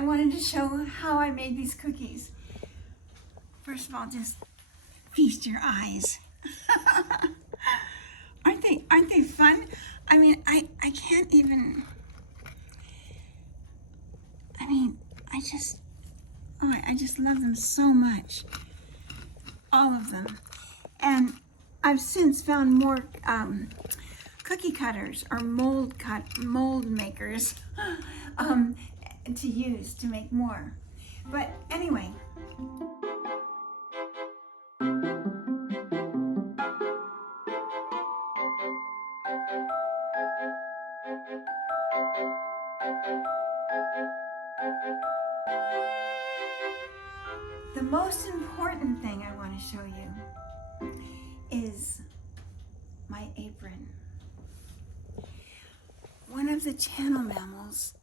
I wanted to show how I made these cookies. First of all, just feast your eyes. Aren't they fun? I mean, I can't even, I just love them so much. All of them. And I've since found more cookie cutters or mold makers to use to make more. But anyway. The most important thing I want to show you is my apron. One of the channel mammals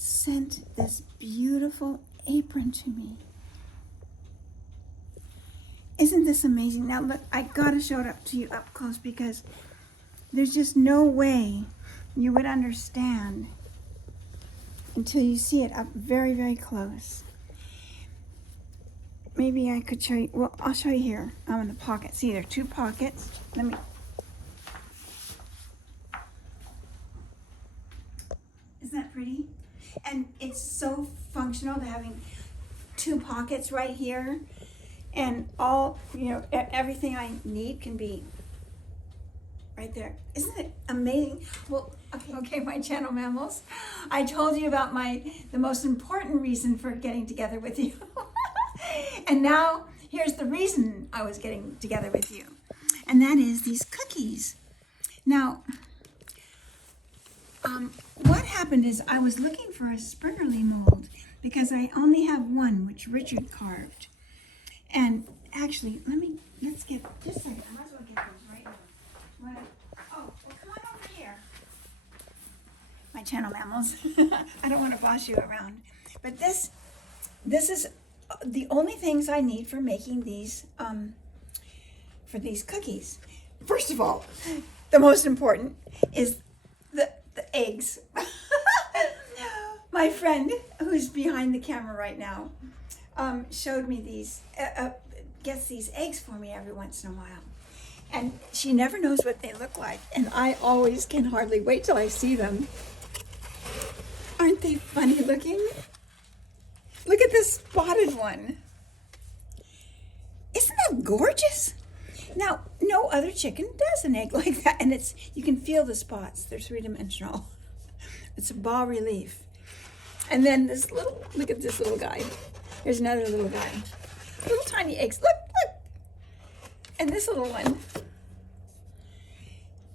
sent this beautiful apron to me. Isn't this amazing? Now look, I gotta show it up to you up close because there's just no way you would understand until you see it up very, very close. Maybe I could show you, well, I'll show you here. I'm in the pocket. See, there are two pockets. Let me. Isn't that pretty? And it's so functional to having two pockets right here. And all, everything I need can be right there. Isn't it amazing? Well, okay, my channel mammals. I told you about the most important reason for getting together with you. And now, here's the reason I was getting together with you. And that is these cookies. Now, what happened is I was looking for a springerly mold because I only have one, which Richard carved. And actually, let's get, just a second, I might as well get those right now. Well, come on over here. My channel mammals. I don't want to boss you around. But this is the only things I need for making these, for these cookies. First of all, the most important is the eggs. My friend, who's behind the camera right now, showed me these, gets these eggs for me every once in a while. And she never knows what they look like. And I always can hardly wait till I see them. Aren't they funny looking? Look at this spotted one. Isn't that gorgeous? Now, no other chicken does an egg like that. And you can feel the spots. They're three-dimensional. It's a bas relief. And then look at this little guy. Here's another little guy. Little tiny eggs. Look. And this little one.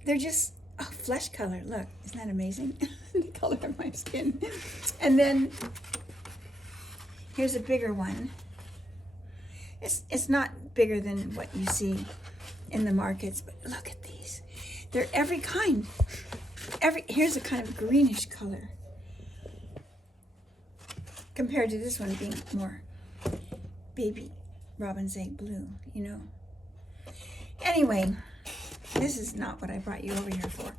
They're just flesh color. Look, isn't that amazing? The color of my skin. And then here's a bigger one. It's not bigger than what you see in the markets, but look at these. They're every kind. Here's a kind of greenish color compared to this one being more baby robin's egg blue, Anyway, this is not what I brought you over here for.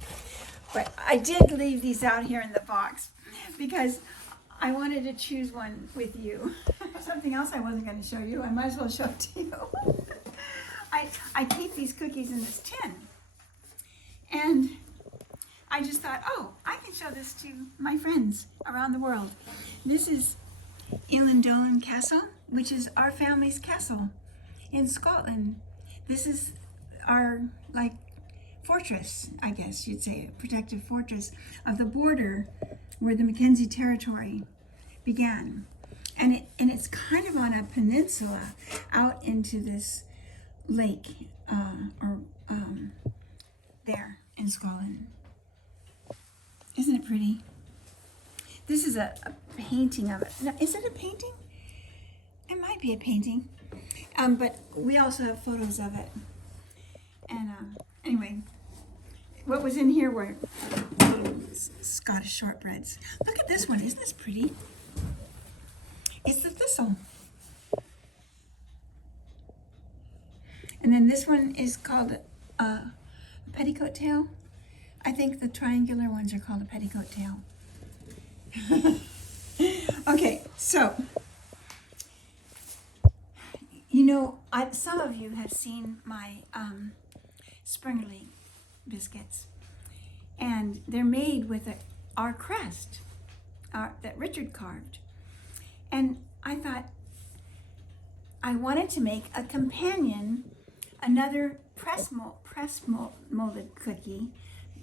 But I did leave these out here in the box because I wanted to choose one with you. Something else I wasn't going to show you. I might as well show it to you. I keep these cookies in this tin. And I just thought, I can show this to my friends around the world. This is Illindolan Castle, which is our family's castle in Scotland. This is our, fortress, I guess you'd say, a protective fortress of the border where the MacKenzie territory began. And it's kind of on a peninsula out into this lake, there in Scotland. Isn't it pretty? This is a painting of it. Now, is it a painting? It might be a painting. But we also have photos of it. And anyway, what was in here were Scottish shortbreads. Look at this one. Isn't this pretty? It's the thistle. And then this one is called a petticoat tail. I think the triangular ones are called a petticoat tail. So, some of you have seen my Springerly biscuits, and they're made with our crest that Richard carved. And I thought I wanted to make a companion, another molded cookie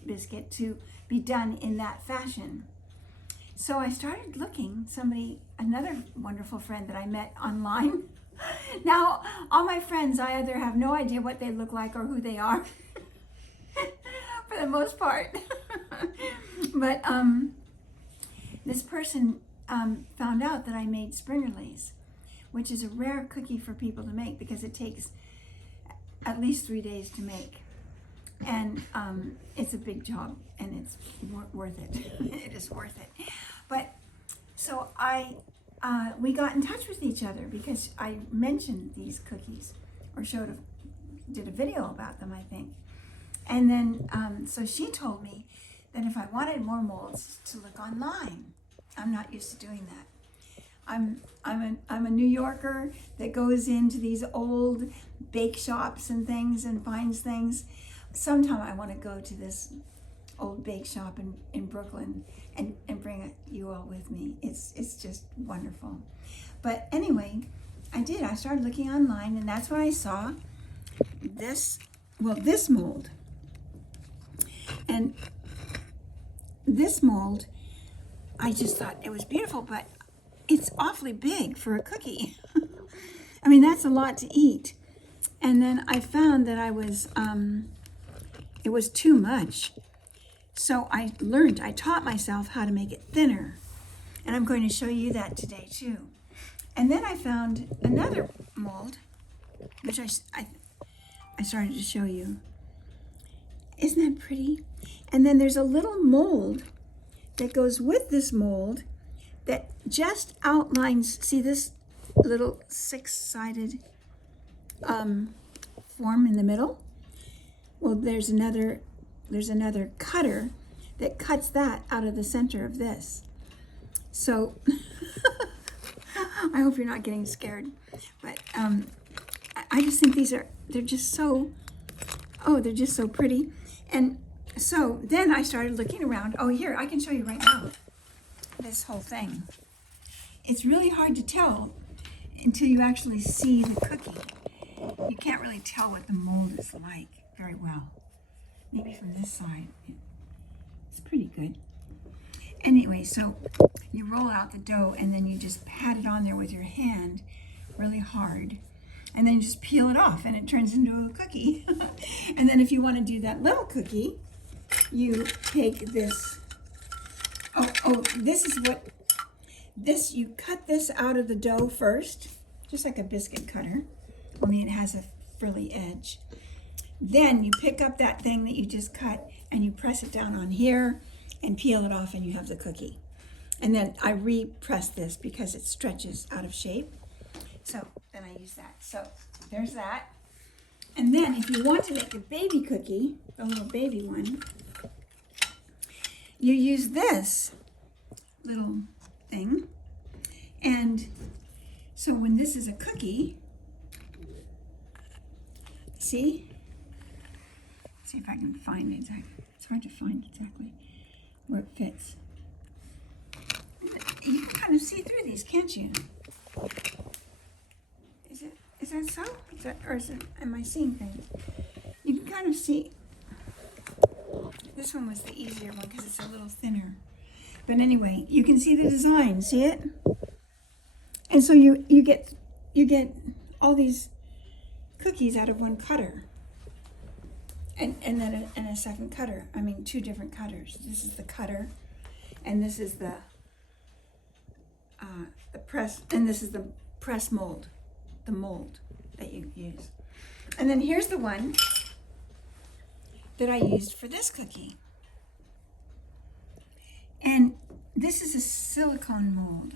biscuit to be done in that fashion. So I started looking, another wonderful friend that I met online. Now, all my friends, I either have no idea what they look like or who they are, for the most part. But this person found out that I made Springerly's, which is a rare cookie for people to make because it takes at least 3 days to make. And it's a big job, and it's worth it. It is worth it. But so we got in touch with each other because I mentioned these cookies, or did a video about them, I think. And then so she told me that if I wanted more molds, to look online. I'm not used to doing that. I'm a New Yorker that goes into these old bake shops and things and finds things. Sometime I want to go to this old bake shop in Brooklyn and bring you all with me. It's just wonderful. But anyway, I started looking online, and that's when I saw this mold. And this mold, I just thought it was beautiful, but it's awfully big for a cookie. I mean, that's a lot to eat. And then I found that it was too much. So I taught myself how to make it thinner. And I'm going to show you that today too. And then I found another mold, which I started to show you. Isn't that pretty? And then there's a little mold that goes with this mold that just outlines, see this little 6-sided form in the middle? Well, there's another cutter that cuts that out of the center of this. So I hope you're not getting scared, but I just think they're just so pretty. And so then I started looking around. Oh, here, I can show you right now this whole thing. It's really hard to tell until you actually see the cookie. You can't really tell what the mold is like very well. Maybe from this side, it's pretty good. Anyway, so you roll out the dough and then you just pat it on there with your hand really hard. And then you just peel it off and it turns into a cookie. And then if you want to do that little cookie, you take this. You cut this out of the dough first, just like a biscuit cutter, only it has a frilly edge. Then you pick up that thing that you just cut and you press it down on here and peel it off and you have the cookie. And then I re-press this because it stretches out of shape. So then I use that. So there's that. And then if you want to make a baby cookie, a little baby one, you use this little thing. And so when this is a cookie, see if I can find it. It's hard to find exactly where it fits. You can kind of see through these, can't you? Is that so? Am I seeing things? You can kind of see. This one was the easier one because it's a little thinner. But anyway, you can see the design. See it? And so you get all these cookies out of one cutter. And then a second cutter. I mean, 2 different cutters. This is the cutter, and this is the press, and this is the press mold, the mold that you use. And then here's the one that I used for this cookie. And this is a silicone mold.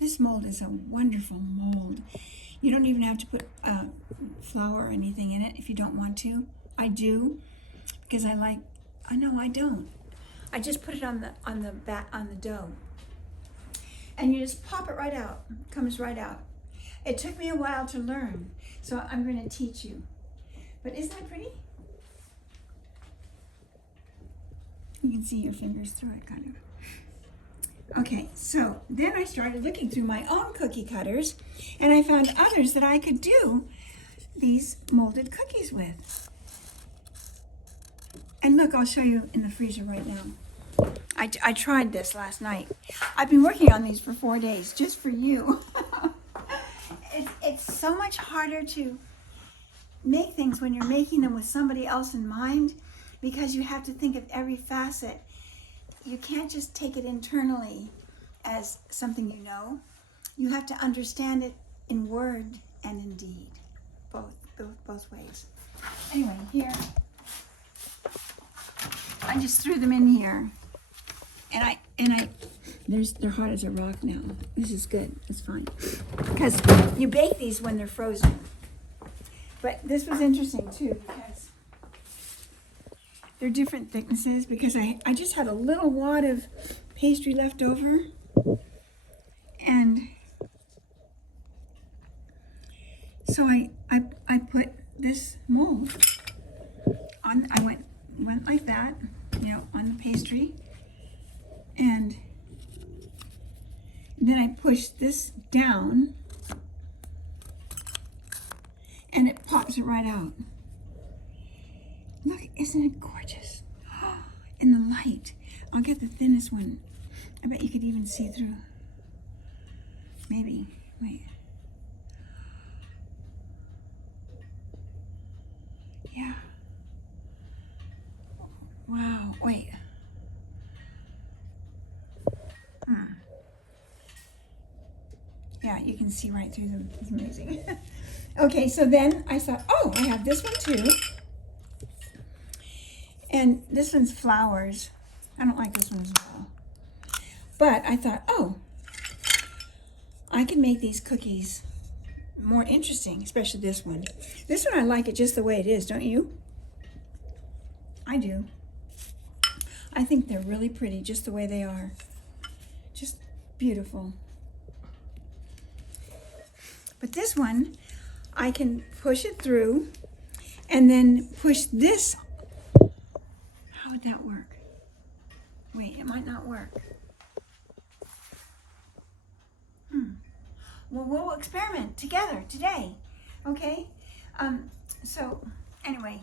This mold is a wonderful mold. You don't even have to put flour or anything in it if you don't want to. I do, because no, I don't. I just put it on the dough. And you just pop it right out. It comes right out. It took me a while to learn, so I'm going to teach you. But isn't it pretty? You can see your fingers through it, kind of. Okay, so then I started looking through my own cookie cutters, and I found others that I could do these molded cookies with. And look, I'll show you in the freezer right now. I tried this last night. I've been working on these for 4 days, just for you. It's so much harder to make things when you're making them with somebody else in mind, because you have to think of every facet. You can't just take it internally as something you know. You have to understand it in word and in deed, both ways. Anyway, here, I just threw them in here, and they're hot as a rock now. This is good. It's fine, because you bake these when they're frozen. But this was interesting too, because they're different thicknesses, because I just had a little wad of pastry left over, and so I put this mold on. I went like that, on the pastry, and then I pushed this down, and it pops it right out. Look, isn't it gorgeous? In the light. I'll get the thinnest one. I bet you could even see through. Maybe. Wait. Yeah. Wow. Wait. Yeah, you can see right through them. It's amazing. Okay, so then I thought, oh, I have this one too. And this one's flowers. I don't like this one as well. But I thought, oh, I can make these cookies more interesting, especially this one. This one, I like it just the way it is, don't you? I do. I think they're really pretty just the way they are. Just beautiful. But this one, I can push it through and then push this. How would that work? Wait, it might not work. Well, we'll experiment together today, okay? So anyway,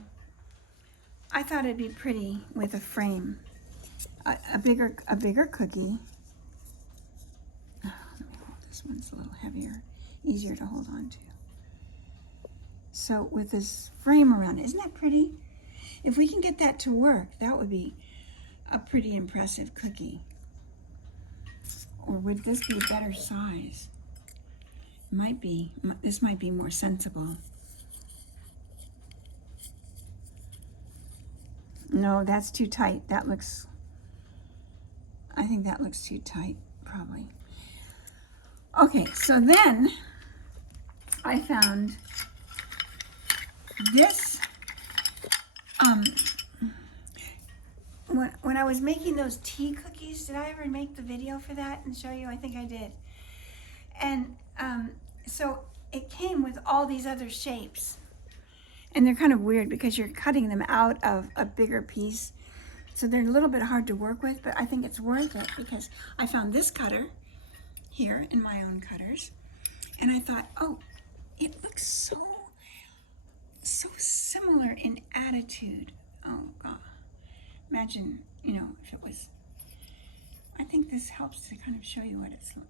I thought it'd be pretty with a frame, a bigger cookie. Oh, let me hold this one's a little heavier, easier to hold on to. So with this frame around it, isn't that pretty? If we can get that to work, that would be a pretty impressive cookie. Or would this be a better size? Might be. This might be more sensible. No, that's too tight. I think that looks too tight, probably. Okay, so then I found this. When I was making those tea cookies, did I ever make the video for that and show you? I think I did. And so it came with all these other shapes. And they're kind of weird because you're cutting them out of a bigger piece. So they're a little bit hard to work with, but I think it's worth it because I found this cutter here in my own cutters. And I thought, oh, it looks so similar in attitude. Oh, God. Imagine, if it was, I think this helps to kind of show you what it's like.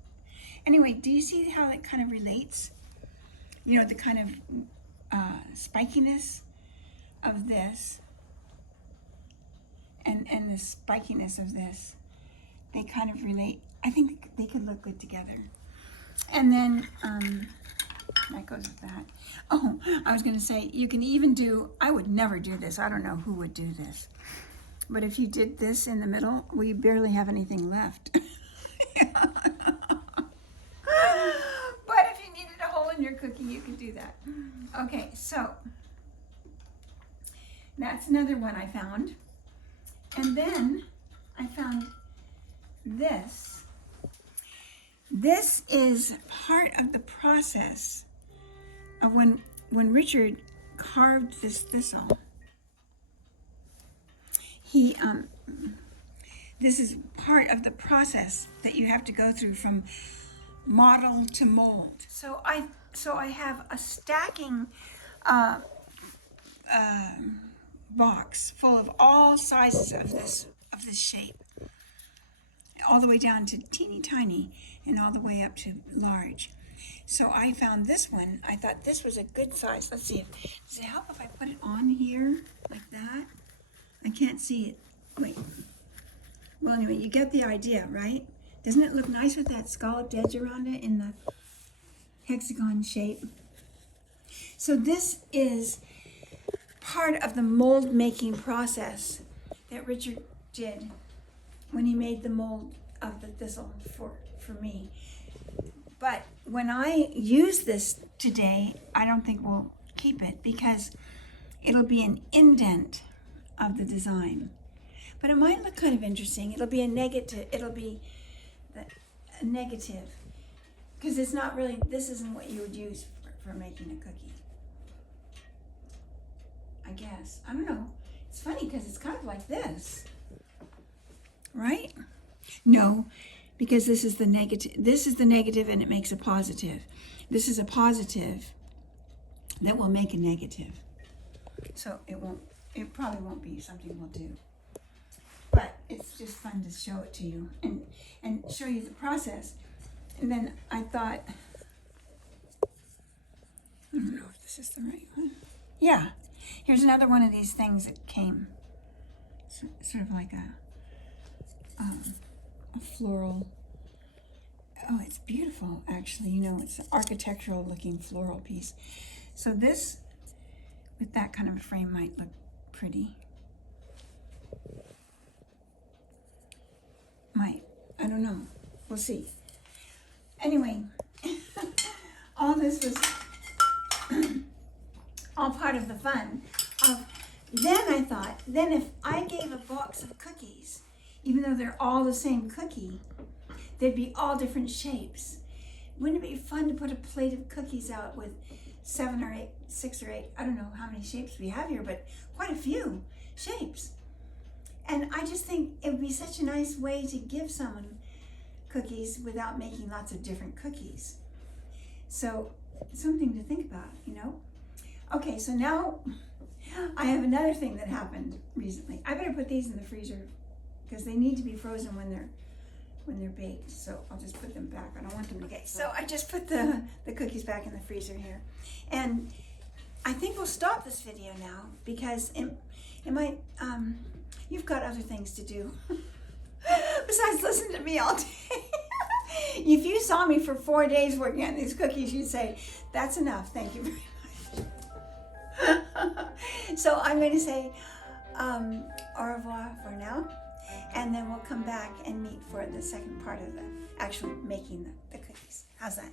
Anyway, do you see how it kind of relates? The kind of spikiness of this and the spikiness of this, they kind of relate. I think they could look good together. And then that goes with that. Oh, I was going to say, you can even do, I would never do this. I don't know who would do this. But if you did this in the middle, we barely have anything left. But if you needed a hole in your cookie, you could do that. Okay, so that's another one I found. And then I found this. This is part of the process of when Richard carved this thistle. This is part of the process that you have to go through from model to mold. So I have a stacking box full of all sizes of this shape, all the way down to teeny tiny and all the way up to large. So I found this one. I thought this was a good size. Let's see, does it help if I put it on here like that? I can't see it. Wait. Well, anyway, you get the idea, right? Doesn't it look nice with that scalloped edge around it in the hexagon shape? So this is part of the mold making process that Richard did when he made the mold of the thistle for me. But when I use this today, I don't think we'll keep it because it'll be an indent of the design. But it might look kind of interesting. It'll be a negative, because it's not really, this isn't what you would use for making a cookie. I guess. I don't know. It's funny because it's kind of like this. Right? No, because this is the negative. This is the negative and it makes a positive. This is a positive that will make a negative. So it probably won't be something we'll do. But it's just fun to show it to you and show you the process. And then I thought, I don't know if this is the right one. Yeah, here's another one of these things that came. Sort of like a floral. Oh, it's beautiful, actually. You know, it's an architectural looking floral piece. So this, with that kind of a frame, might look pretty. Might. I don't know. We'll see. Anyway, all this was all part of the fun. Then I thought, then if I gave a box of cookies, even though they're all the same cookie, they'd be all different shapes. Wouldn't it be fun to put a plate of cookies out with 7 or 8, 6 or 8, I don't know how many shapes we have here, but quite a few shapes. And I just think it would be such a nice way to give someone cookies without making lots of different cookies. So something to think about, you know? Okay, so now I have another thing that happened recently. I better put these in the freezer because they need to be frozen when they're baked. So I'll just put them back. I don't want them to get. So I just put the cookies back in the freezer here. And I think we'll stop this video now because it might, you've got other things to do besides listen to me all day. If you saw me for 4 days working on these cookies, you'd say, that's enough, thank you very much. So I'm going to say au revoir for now, and then we'll come back and meet for the second part of the actual making the cookies. How's that?